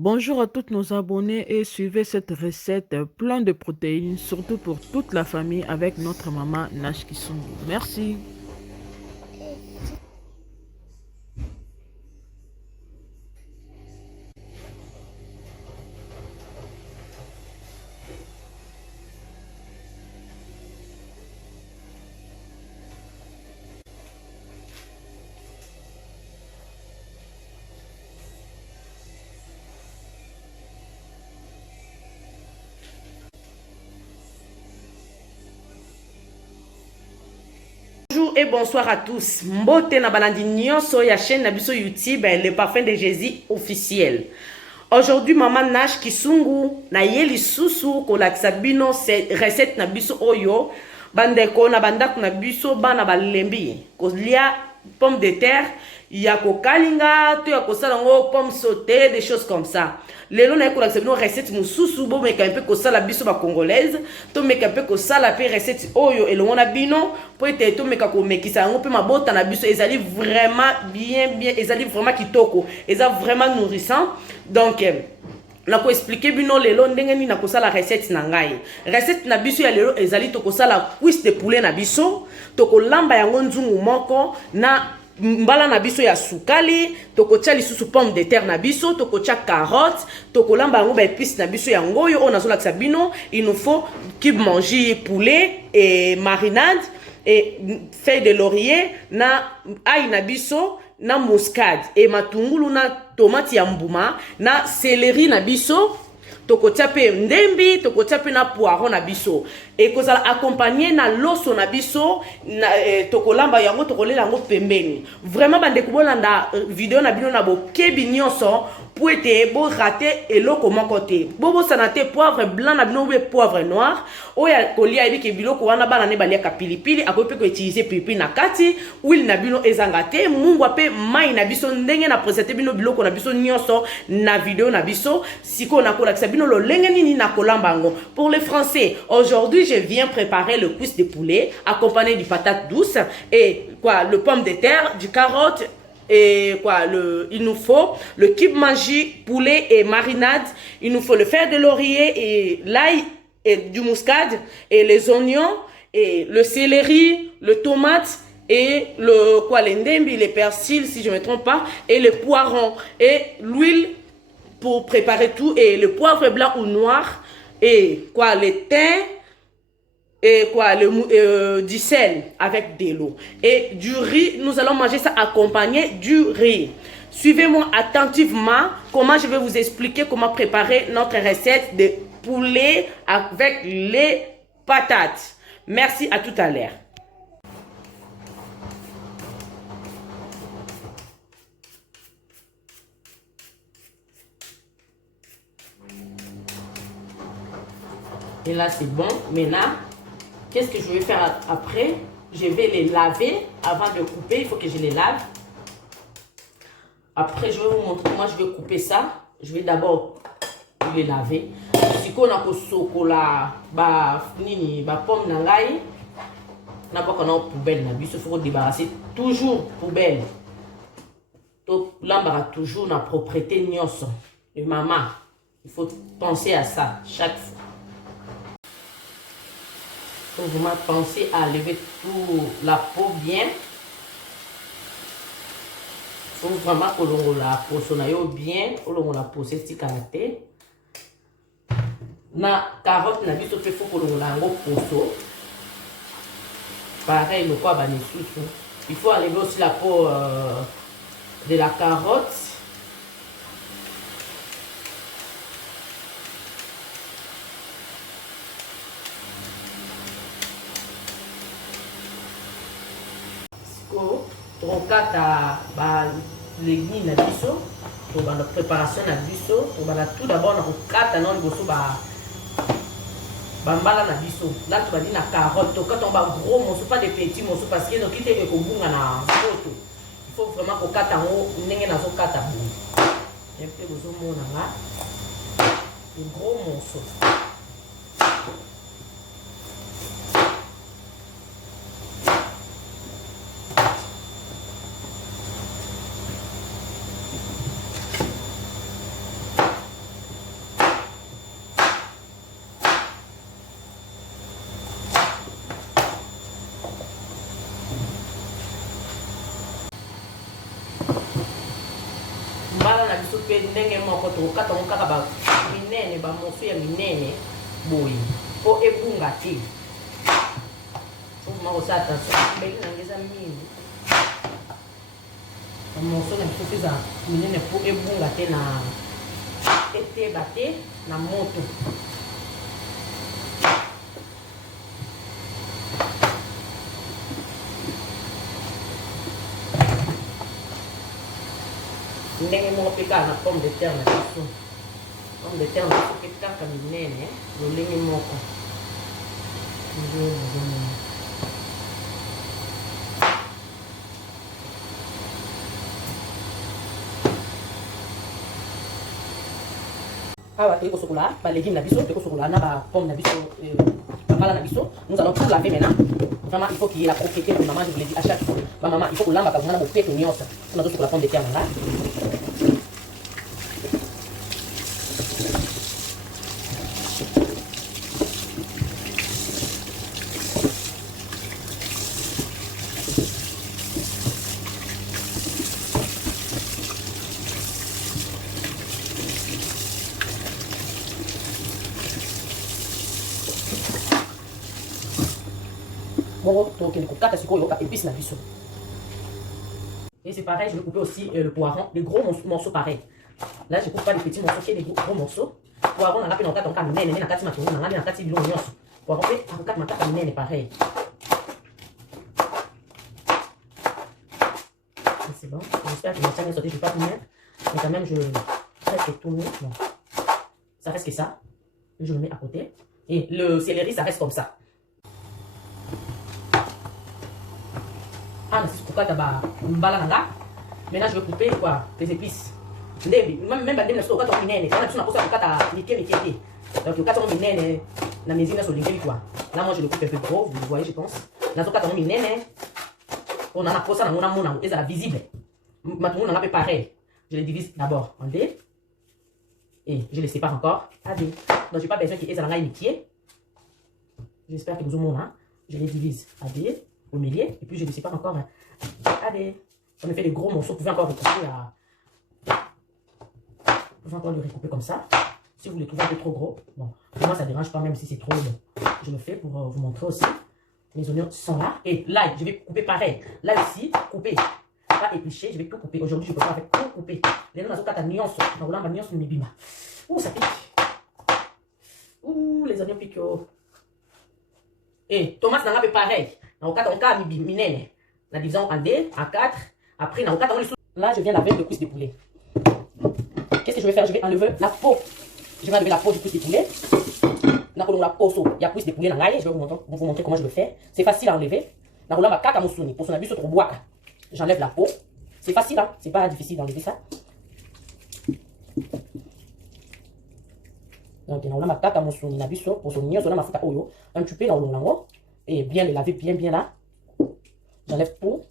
Bonjour à tous nos abonnés et suivez cette recette pleine de protéines, surtout pour toute la famille avec notre maman Nash Kisungu. Merci. Bonjour et bonsoir à tous. Mbote na balandi nyonso ya chaîne na biso YouTube Le Parfum de Jésus officiel. Aujourd'hui maman Nash Kisungu na yeli susu kolakisa bino recette na biso oyo bandeko na bandako na biso bana balembi kolia pomme de terre ya kokalinga to ya kosala ngo pomme sautée, des choses comme ça. Lelo na kolakisa bino recette mususu bo meka un peu kosala biso ba congolaise to meka un peu kosala pe recette oyo elongo na bino po ete to meka ko mekisa ngo pe mabota na biso ezali vraiment bien ezali vraiment kitoko, ezali vraiment nourrissant. Donc na ko expliquer bino lelo ndenge ni na kosala recette na ngai. Recette na biso ya lelo ezali to kosala cuisse de poulet na biso, to kolamba yango nzungu moko na mbala na biso ya sukali, tokotia lisusu pomme de terre na biso, tokotia carotte, tokolamba yango ba épices na biso ya ngoyo on azola sabino. Il nous faut cube manger poulet et marinade et feuille de laurier na ail na biso na muscade et matungulu na tomate ya mbuma na céleri na biso, tokotia pe ndembi, tokotia pe na poiron na biso et kozala accompagné na loso na biso na tokolamba yango tokolela yango pembeni. Vraiment bandeko bolanda video na bino na bokebi nyonso pour ete bo rater eloko moko te. Bobo sanate poivre blanc na bino ou poivre noir oya kolia ebiki biloko wana bana ne baliaka pilipili akope ko utiliser pilipili na kati huile na bino ezanga te mungwa pe mai na biso ndenge na présenter bino biloko na biso nyonso na video na biso siko na kolakisa bino lo lenge nini na kolamba ngo. Pour les Français, aujourd'hui je viens préparer le cuisse de poulet accompagné du patate douce et quoi, le pomme de terre, du carotte et quoi, il nous faut le cube magie poulet et marinade, il nous faut le fer de laurier et l'ail et du muscade et les oignons et le céleri, le tomate et le quoi, les ndembi, les persils si je ne me trompe pas et le poiron et l'huile pour préparer tout et le poivre blanc ou noir et quoi, les thym et quoi, du sel avec de l'eau et du riz. Nous allons manger ça accompagné du riz. Suivez-moi attentivement comment je vais vous expliquer comment préparer notre recette de poulet avec les patates. Merci, à tout à l'heure. Et là c'est bon. Maintenant qu'est-ce que je vais faire après? Je vais les laver avant de couper. Il faut que je les lave. Après, je vais vous montrer comment je vais couper ça. Je vais d'abord les laver. Si on a chocolat, pomme nangai, n'a pas qu'on a poubelle. Il faut débarrasser toujours poubelle. Donc l'embara toujours la propreté nyonso. Et maman, il faut penser à ça chaque fois. Il faut vraiment penser à lever toute la peau bien. Il faut vraiment que l'on la peau bien, que l'on la peau c'est caractère. Na carotte na biso il faut que l'on la peau. Pareil le quoi il faut enlever aussi la peau de la carotte. Trocata légumes na biso pour la préparation na biso pour tout d'abord na kokata na liboso mbala na biso là tu vas dire na carotte to quand on va gros morceaux pas des petits morceaux parce que donc ite ekobunga na photo il faut vraiment kokata ngo ndenge na zo kata bo et puis bozo mona nga de gros morceaux. pe ndenge moko tokokata ngo kaka baminene bamoso ya minene boye mpo ebunga te. Foma kosala attention mbeli nange eza mingi bamoso na biso mpe eza minene mpo ebunga te na eteba te na moto. Ndenge moko mpe kaka na pomme de terre na biso. Pomme de terre na biso mpe kaka minene lolenge moko. Awa toyei kosokola balégume na biso, toyei kosokola na bapomme na biso, bakala na biso. Nous allons tout laver maintenant. Vraiment, il faut qu'il y ait la propreté pour maman, je vous l'ai dit à chaque fois. Bah maman, il faut que l'amba quand on a beaucoup de nyonsa. On a tout pour la pomme de terre là. Et c'est pareil, je vais couper aussi le poiron, des gros morceaux pareils. Là, je ne coupe pas des petits morceaux, c'est des gros morceaux. Poiron, on a fait dans le cas de minene, on a fait dans le cas de bilon. Poiron, on a fait minene, pareil. C'est bon, j'espère que mon chien est sauté, je ne vais pas tout mettre. Mais quand même, je presque tout mettre. Bon. Ça reste que ça. Je le mets à côté. Et le céleri, ça reste comme ça. Ah, mais c'est pourquoi tu as une balle là. Maintenant, je vais couper quoi? Des épices. Même quand tu as minene, quand tu as posé à niquer. Donc, quand tu as minene, la maison est sur l'ingénieur quoi. Là, moi, je le coupe un peu gros, vous le voyez, je pense. Là, quand tu as minene, on en a posé dans mon amour, et ça visible. Maintenant, on en a fait pareil. Je les divise d'abord en deux. Et je les sépare encore à deux. Donc, je n'ai pas besoin qu'ils aient la métier. J'espère que vous avez hein. Je les divise à deux. Au milieu, et puis je ne sais pas encore. Allez, on me fait des gros morceaux. Vous pouvez encore recouper vous pouvez encore le recouper comme ça. Si vous les trouvez un peu trop gros, bon, pour moi ça ne dérange pas, même si c'est trop bon. Je le fais pour vous montrer aussi. Mes oignons sont là. Et là, je vais couper pareil. Là aussi, couper. Pas éplucher, je vais tout couper. Aujourd'hui, je ne peux pas avec tout couper. Les noms, ils ont nuance. Ouh, ça pique. Ouh, les oignons piquent. Et tomate, ça fait pareil. Dans le cas, la division en deux, en quatre. Après, dans le cas, là, je viens laver le cuisse de poulet. Qu'est-ce que je vais faire? Je vais enlever la peau. Je vais enlever la peau du cuisse de poulet. La peau, il y a cuisse de poulet dans l'ail. Je vais vous montrer comment je le fais. C'est facile à enlever. J'enlève la peau. C'est facile, hein? C'est pas difficile d'enlever ça. Donc, on a ma kaka moussoni na biso pour son nyon, on a ma futa oyo, un petit peu dans l'ongo et bien le laver bien là. J'enlève peau.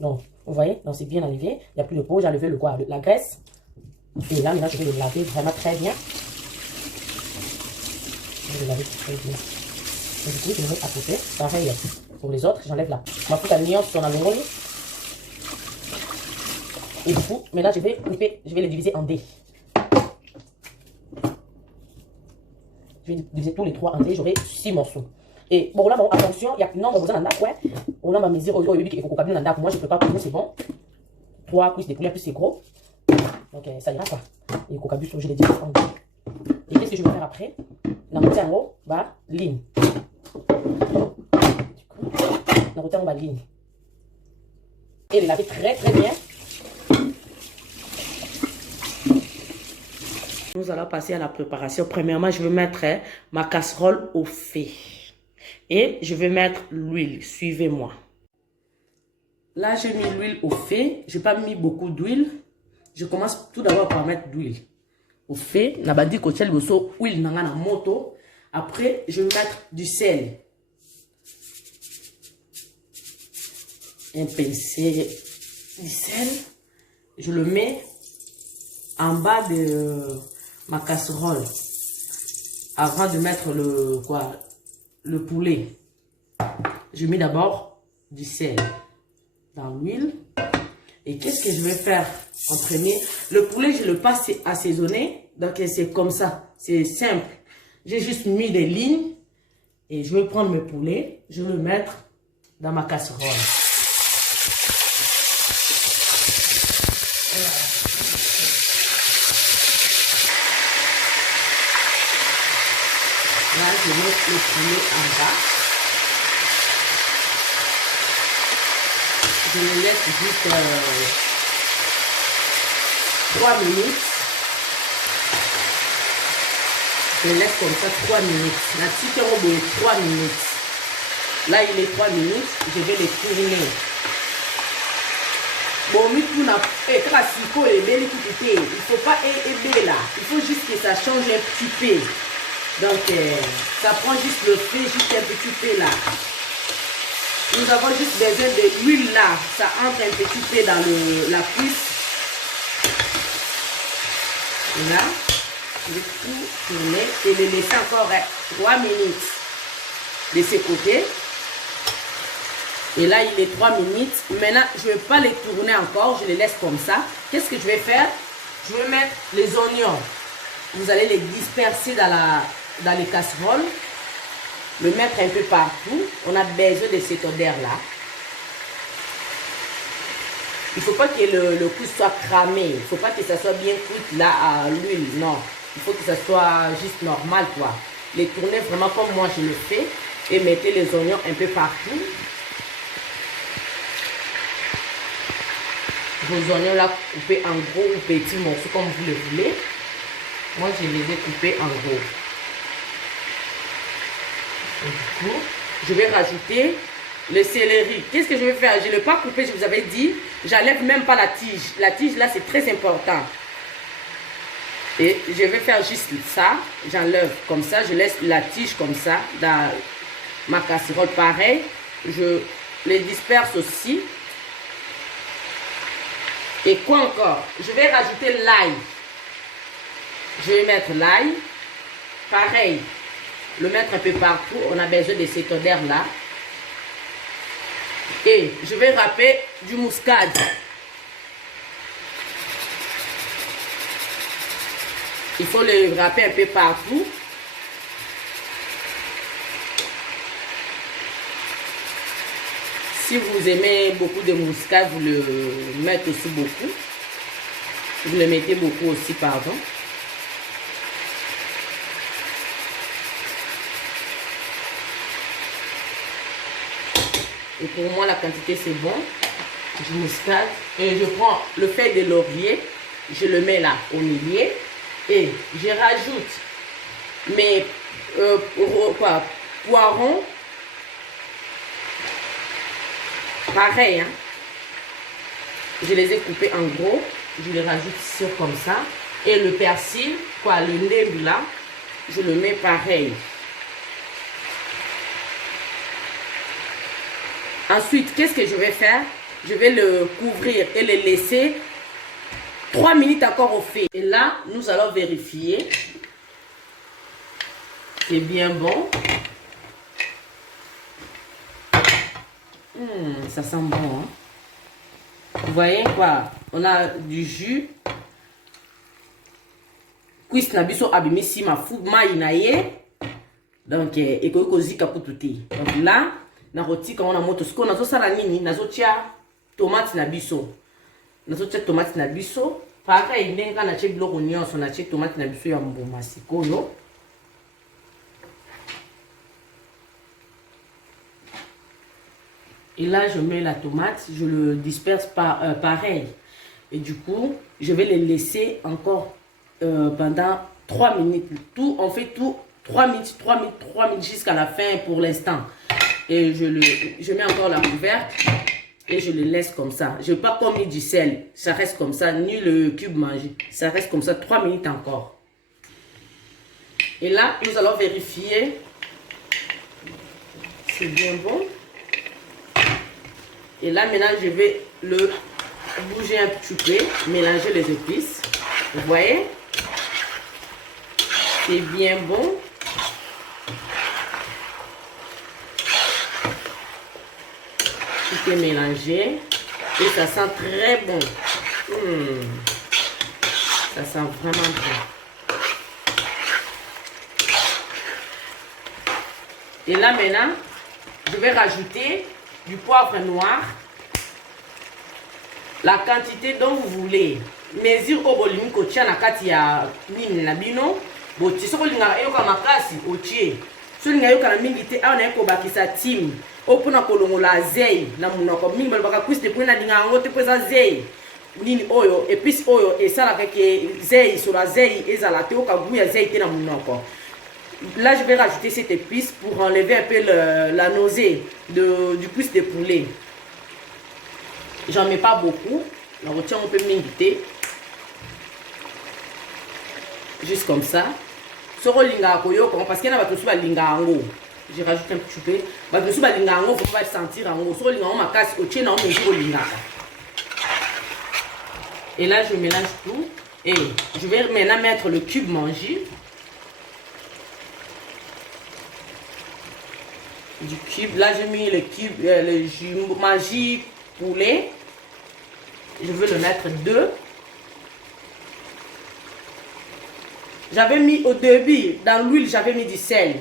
Donc, vous voyez, donc c'est bien enlevé. Il n'y a plus de peau. J'ai enlevé le quoi, la graisse. Et là, maintenant, je vais le laver vraiment très bien. Je vais le laver très bien. Et du coup, je le mets à côté. Pareil pour les autres. J'enlève la ma futa nyon sur la longue. Et du coup, maintenant, je vais couper, je vais les diviser en deux. Je vais diviser tous les trois en deux, j'aurai 6 morceaux. Et bon, là, bon, attention, il y a non, on a ouais. On a ma mesure, moi, je ne peux pas pour nous, c'est bon. 3 cuisses de poulet, plus c'est gros. Donc, ça ira quoi. Et le coca je les divise en deux. Et qu'est-ce que je vais faire après? La moitié en haut, bah, ligne. La moitié en bas, ligne. Et les laver très bien. Nous allons passer à la préparation. Premièrement, je vais mettre ma casserole au feu. Et je vais mettre l'huile. Suivez-moi. Là, j'ai mis l'huile au feu. Je n'ai pas mis beaucoup d'huile. Je commence tout d'abord par mettre d'huile au feu. Nabadi kochel boso huile nanga na moto. Après, je vais mettre du sel. Un pincé du sel. Je le mets en bas de ma casserole avant de mettre le poulet. Je mets d'abord du sel dans l'huile Et qu'est-ce que je vais faire en premier? Le poulet, je le passe assaisonné. Donc, c'est comme ça. C'est simple. J'ai juste mis des lignes. Et je vais prendre mes poulets. Je vais le mettre dans ma casserole. Là, je mets le poulet en bas. Je le laisse juste 3 minutes. Je le laisse comme ça 3 minutes. La petite robe est 3 minutes. Là, il est 3 minutes. Je vais les tourner. Bon, il ne faut pas aider là. Il faut juste que ça change un petit peu. Donc, ça prend juste le feu, juste un petit peu là. Nous avons juste besoin de l'huile là. Ça entre un petit peu dans la cuisse. Là, je vais tout tourner et le laisser encore 3 minutes de ce côté. Et là, il est 3 minutes. Maintenant, je ne vais pas les tourner encore. Je les laisse comme ça. Qu'est-ce que je vais faire? Je vais mettre les oignons. Vous allez les disperser dans les casseroles. Le mettre un peu partout. On a besoin de cette odeur-là. Il ne faut pas que le cou soit cramé. Il ne faut pas que ça soit bien cuit là à l'huile. Non. Il faut que ça soit juste normal, quoi. Les tourner vraiment comme moi je le fais. Et mettez les oignons un peu partout. Vos oignons là coupés en gros ou petits morceaux comme vous le voulez. Moi, je les ai coupés en gros. Et du coup, je vais rajouter le céleri. Qu'est-ce que je vais faire? Je ne l'ai pas coupé, je vous avais dit. J'enlève même pas la tige. La tige là, c'est très important. Et je vais faire juste ça. J'enlève comme ça. Je laisse la tige comme ça dans ma casserole. Pareil, je les disperse aussi. Et quoi encore? Je vais rajouter l'ail. Je vais mettre l'ail. Pareil, le mettre un peu partout. On a besoin de cette odeur-là. Et je vais râper du muscade. Il faut le râper un peu partout. Si vous aimez beaucoup de muscade, vous le mettez aussi beaucoup. Vous le mettez beaucoup aussi, pardon. Et pour moi, la quantité, c'est bon. Du muscade. Et je prends le feuille de laurier. Je le mets là, au milieu. Et je rajoute mes poivrons. Pareil, hein. Je les ai coupés en gros. Je les rajoute sur comme ça. Et le persil, le nègre là, je le mets pareil. Ensuite, qu'est-ce que je vais faire? Je vais le couvrir et le laisser 3 minutes encore au feu. Et là, nous allons vérifier. C'est bien bon. Ça sent bon. Hein? Vous voyez quoi? On a du jus. Cuisse na biso abimisi mafu mai na ye. Donc, ekokozika pour tout. Donc là, na roti quand on a moto siko nazo sala nini nazo tia tomate na biso. Nazo tia tomate na biso. Pareil, ndenga na tia biloko nyonso na tia tomate na biso ya mbuma sikoyo. Et là, je mets la tomate, je le disperse pareil. Et du coup, je vais les laisser encore pendant 3 minutes. On fait tout 3 minutes jusqu'à la fin pour l'instant. Et je mets encore la couverte et je le laisse comme ça. Je ne vais pas commis du sel, ça reste comme ça, ni le cube mangé. Ça reste comme ça 3 minutes encore. Et là, nous allons vérifier. C'est bien bon. Et là, maintenant, je vais le bouger un petit peu, mélanger les épices. Vous voyez? C'est bien bon. Tout est mélangé. Et ça sent très bon. Ça sent vraiment bon. Et là maintenant, je vais rajouter du poivre noir. La quantité dont vous voulez. Mesure au volume que tu as na kati ya nini na bino. Bo ti soko linga eyoka makasi otie. So linga yoka na mingi te a na ko bakisa tim. Opuna kolongola zei na munoko mingi balobaka kwisi te pona linga ngo te pesa zei. Nini oyo épice oyo esala keke zei sur la zei ezala te oka goût ya zei te na munoko. Là, je vais rajouter cette épice pour enlever un peu la nausée du cuisse de poulet. J'en mets pas beaucoup. On retient un peu m'inviter. Juste comme ça. Soro linga koyo parce qu'il y en a pas tout linga ango. Je rajoute un petit peu. Ba tout linga ango, faut pas sentir ango. Soro linga ma casse au tien na on linga. Et là, je mélange tout et je vais maintenant mettre le cube manger. Du cube, là j'ai mis le cube, le jus magie poulet. Je veux le mettre 2. J'avais mis au début, dans l'huile, j'avais mis du sel.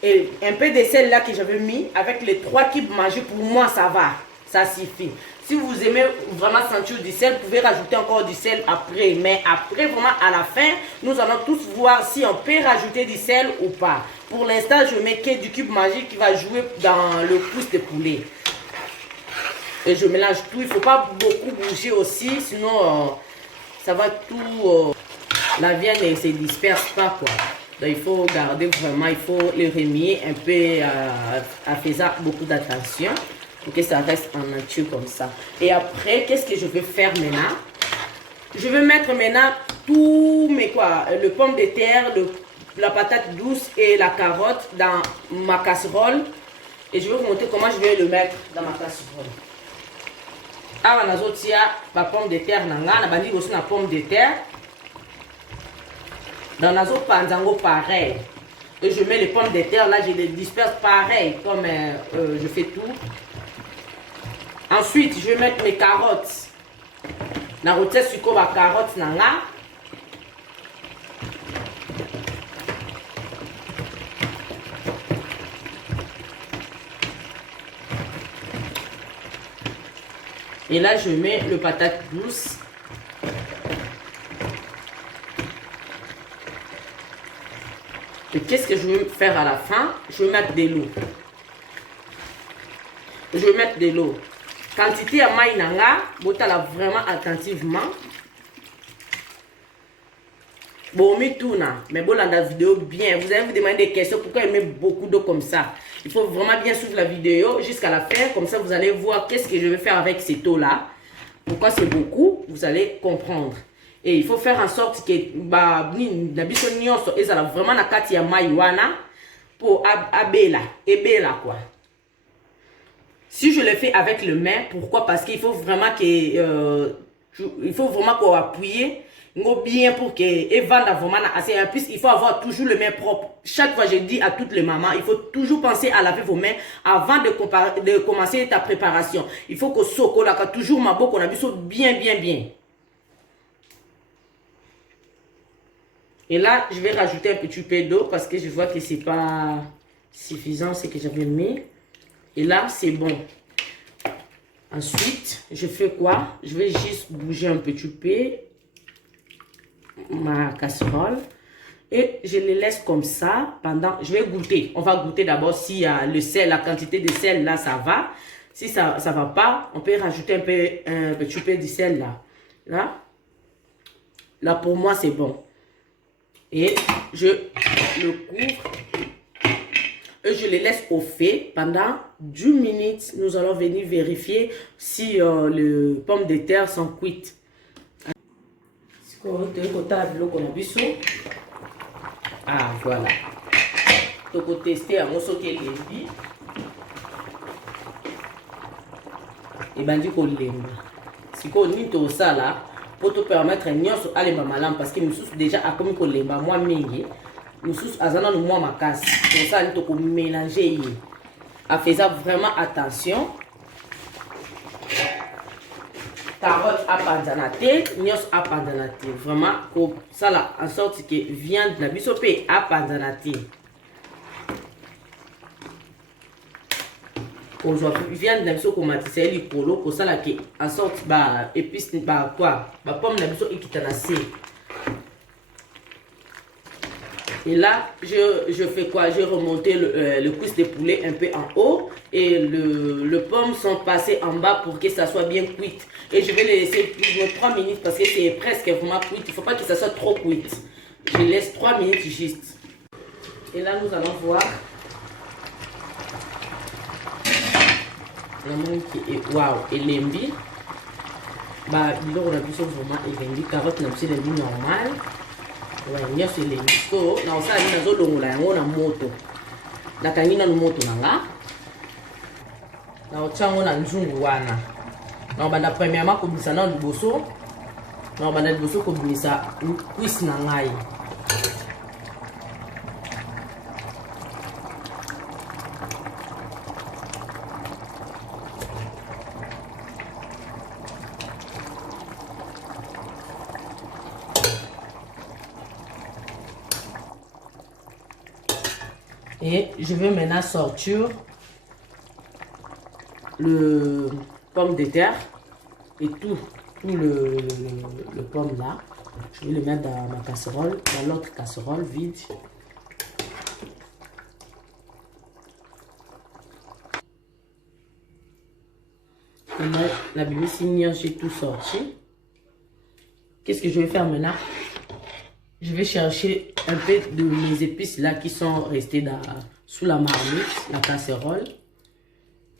Et un peu de sel là que j'avais mis, avec les 3 cubes magie, pour moi ça va, ça suffit. Si vous aimez vraiment sentir du sel, vous pouvez rajouter encore du sel après. Mais après, vraiment à la fin, nous allons tous voir si on peut rajouter du sel ou pas. Pour l'instant, je mets que du cube magique qui va jouer dans le pouce de poulet. Et je mélange tout. Il ne faut pas beaucoup bouger aussi, sinon ça va tout... la viande ne se disperse pas, quoi. Donc il faut garder vraiment, il faut le remuer un peu en faisant beaucoup d'attention pour que ça reste en nature comme ça. Et après, qu'est-ce que je vais faire maintenant? Je vais mettre maintenant tout mes quoi, le pomme de terre, la patate douce et la carotte dans ma casserole. Et je vais vous montrer comment je vais le mettre dans ma casserole. Alors, on a aussi la pomme de terre, on a aussi la pomme de terre. Dans la zone panzango pareil. Et je mets les pommes de terre, là je les disperse pareil, comme je fais tout. Ensuite, je vais mettre mes carottes. La recette sur quoi ma carotte nanga. Et là, je mets le patate douce. Et qu'est-ce que je vais faire à la fin? Je vais mettre de l'eau. Je vais mettre de l'eau. Quantité à maïnanga, botala vraiment attentivement. Bon, mais tout na, mais bon, dans la vidéo bien. Vous allez vous demander des questions, pourquoi il met beaucoup d'eau comme ça? Il faut vraiment bien suivre la vidéo jusqu'à la fin, comme ça vous allez voir qu'est-ce que je vais faire avec cette eau là. Pourquoi c'est beaucoup? Vous allez comprendre. Et il faut faire en sorte que vraiment na kati ya maiwana pour abela ebela quoi. Si je le fais avec le main, pourquoi? Parce qu'il faut vraiment que il faut vraiment qu'on appuie bien pour que Evan vraiment assez. En plus, il faut avoir toujours les mains propres. Chaque fois, je dis à toutes les mamans, il faut toujours penser à laver vos mains avant de commencer ta préparation. Il faut que soko là, toujours ma boque, on a bien. Et là, je vais rajouter un petit peu d'eau parce que je vois que c'est pas suffisant ce que j'avais mis. Et là, c'est bon. Ensuite, je fais quoi? Je vais juste bouger un petit peu ma casserole. Et je les laisse comme ça pendant... Je vais goûter. On va goûter d'abord si le sel, la quantité de sel là, ça va. Si ça ne va pas, on peut rajouter un petit peu de sel là. Là, pour moi, c'est bon. Et je le couvre. Et je les laisse au feu pendant 10 minutes. Nous allons venir vérifier si les pommes de terre sont cuites. Ah, voilà. Donc, on va tester à mon sauté les billes. Et ben, du coup, si on a ça là, pour te permettre de aller malam parce que nous sommes déjà à comme kolemba moi mingi nous sommes azana nous moi ma casse pour ça nous to mélanger à faisant vraiment attention carotte à panzanate, nyos à panzanate. Vraiment, comme ça là, en sorte que viande la bisopé à panzanate. Qu'on soit viande la biso comme c'est les polo, pour ça là que en sorte bah épice bah quoi, bah pomme la biso ikitanase. Et là, je fais quoi? J'ai remonté le cuisse de poulet un peu en haut et le pomme sont passés en bas pour que ça soit bien cuit. Et je vais les laisser plus de 3 minutes parce que c'est presque vraiment cuit. Il ne faut pas que ça soit trop cuit. Je laisse 3 minutes juste. Et là, nous allons voir la main qui est waouh, et l'embi. Bah, il aura vraiment élevé. Carotte, c'est l'embi normal. Ouais, il y a ce l'embi. So, na osa ni nazo longola yango na moto. Nakangi na moto nanga. Na ochango na nzungu wana. Na banda premièrement ko bisa na liboso. Na banda liboso ko bisa cuisse na ngai. Et je vais maintenant sortir le pomme de terre et tout le pomme là. Je vais le mettre dans ma casserole, dans l'autre casserole vide. Et là, la bimisinia, j'ai tout sorti. Qu'est-ce que je vais faire maintenant? Je vais chercher un peu de mes épices là qui sont restées sous la marmite, la casserole.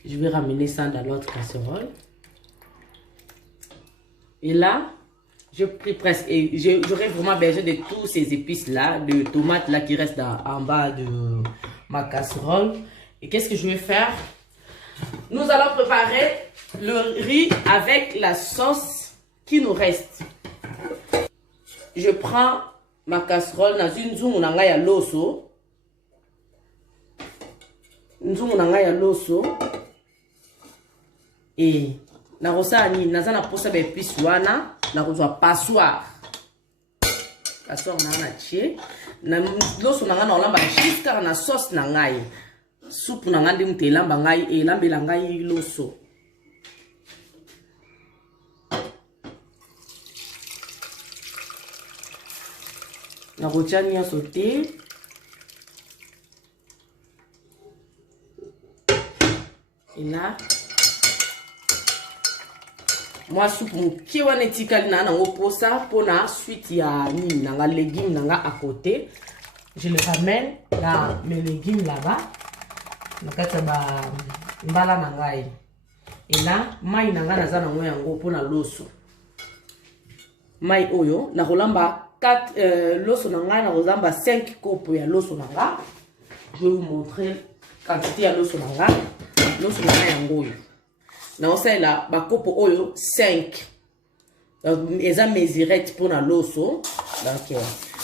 Je vais ramener ça dans l'autre casserole. Et là, je pris presque, et j'aurai vraiment besoin de tous ces épices là, de tomates là qui restent en bas de ma casserole. Et qu'est-ce que je vais faire? Nous allons préparer le riz avec la sauce qui nous reste. Je prends ma casserole dans une zungu nanga ya loso. Nzungu nanga ya loso. Et na rosani nazana posa be épice wana na kozwa passoire. Passoire na tie. Na loso nanga na olamba jusqu'à na sauce na ngai. Soupe nanga ndi mutelamba ngai e lambela ngai loso. Na rotiani a sauté. Et là, moi soupe qui wana tikali na na oposa pour na suite ya ni na légumes na à côté. Je le ramène dans mes légumes là-bas. Na kata ba mbala na ngai. Et là, mai na nga na za na ngo yango pour na loso. Mai oyo na rolamba 4 l'osso nanga na rozamba 5 coupes ya l'osso nanga. Je vais vous montrer quantité ya l'osso nanga. L'osso nanga yango yo. Na osa la ba coupe oyo 5. Donc eza mesurette pour na l'osso. Donc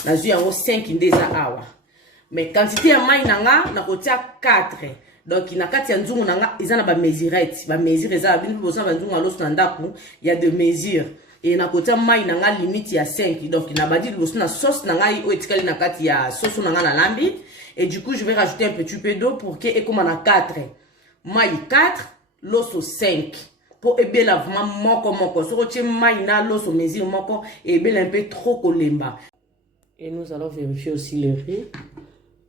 na zu yango 5 ndeza awa. Mais quantité ya mai nanga na kotia 4. Donc na kati ya nzungu nanga eza na ba mesurette. Ba mesure eza binu bosa ba nzungu na l'osso na ndaku, il y a de mesures. Et na côté mai nanga limite ya 5. Donc na badi loso na sauce nanga o etikali na kati ya sauce nanga na lambi. Et du coup je vais rajouter un petit peu d'eau pour que et comme on a 4. Mai 4, loso 5. Pour ebela vraiment moko. So roche mai na loso mesure moko et ebela un peu trop kolemba. Et nous allons vérifier aussi le riz.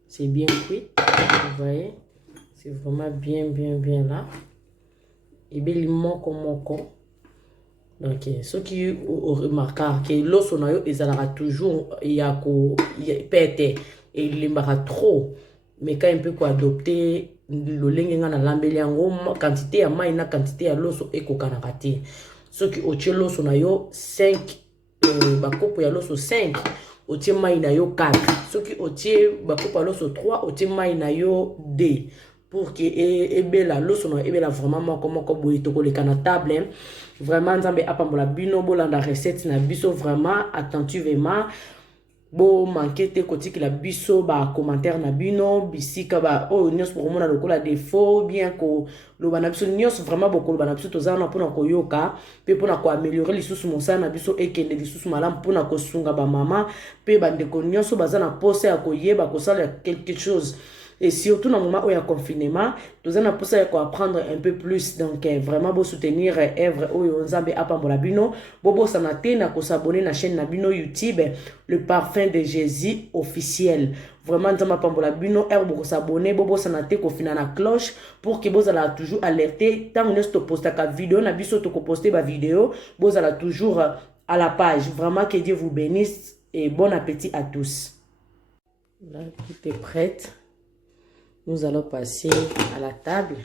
C'est bien cuit. Vous voyez? C'est vraiment bien là. Ebeli moko. Donc, ce qui remarque que l'os on a eu, ils allaient toujours, il y a pété et il embara trop. Mais quand un peu quoi adopter le lenga na lambeli yango quantité ya mai na quantité ya l'os et kokanakati. Ce qui au tche l'os on a eu 5 bakopo ya l'os 5 au tche mai na yo 4. Ce qui au tche bakopo ya l'os 3 au tche mai na yo 2. Pour que ebela l'os on a ebela vraiment moko boyi to ko le kana table. Vraiment nzambe apambola bino bolanda recette na biso vraiment attentivement Bo manqué te kotiki la biso ba commentaire na bino bisika ba oh nyos pour mona lokola défaut bien ko lo bana biso nyos vraiment boko lo bana biso tozana pona koyoka pe pona ko améliorer lisusu mosala na biso ekende lisusu malam pona ko sunga ba mama pe bandeko nyos bazana pose ya koyeba kosala quelque chose. Et surtout dans le moment où il y a confinement, nous allons apprendre un peu plus. Donc, vraiment, pour soutenir Evre ou Yonzambe Apambolabino, Bobo Sanate, na s'abonner à la chaîne Nabino YouTube, le parfum de Jésus officiel. Vraiment, nous Apambolabino, Erbo s'abonner, Bobo Sanate, qu'on finit la cloche pour que vous allez toujours alerter. Tant que vous postez la vidéo, Nabiso, tu postez la vidéo, vous allez toujours à la page. Vraiment, que Dieu vous bénisse et bon appétit à tous. Là, tout est prêt. Nous allons passer à la table.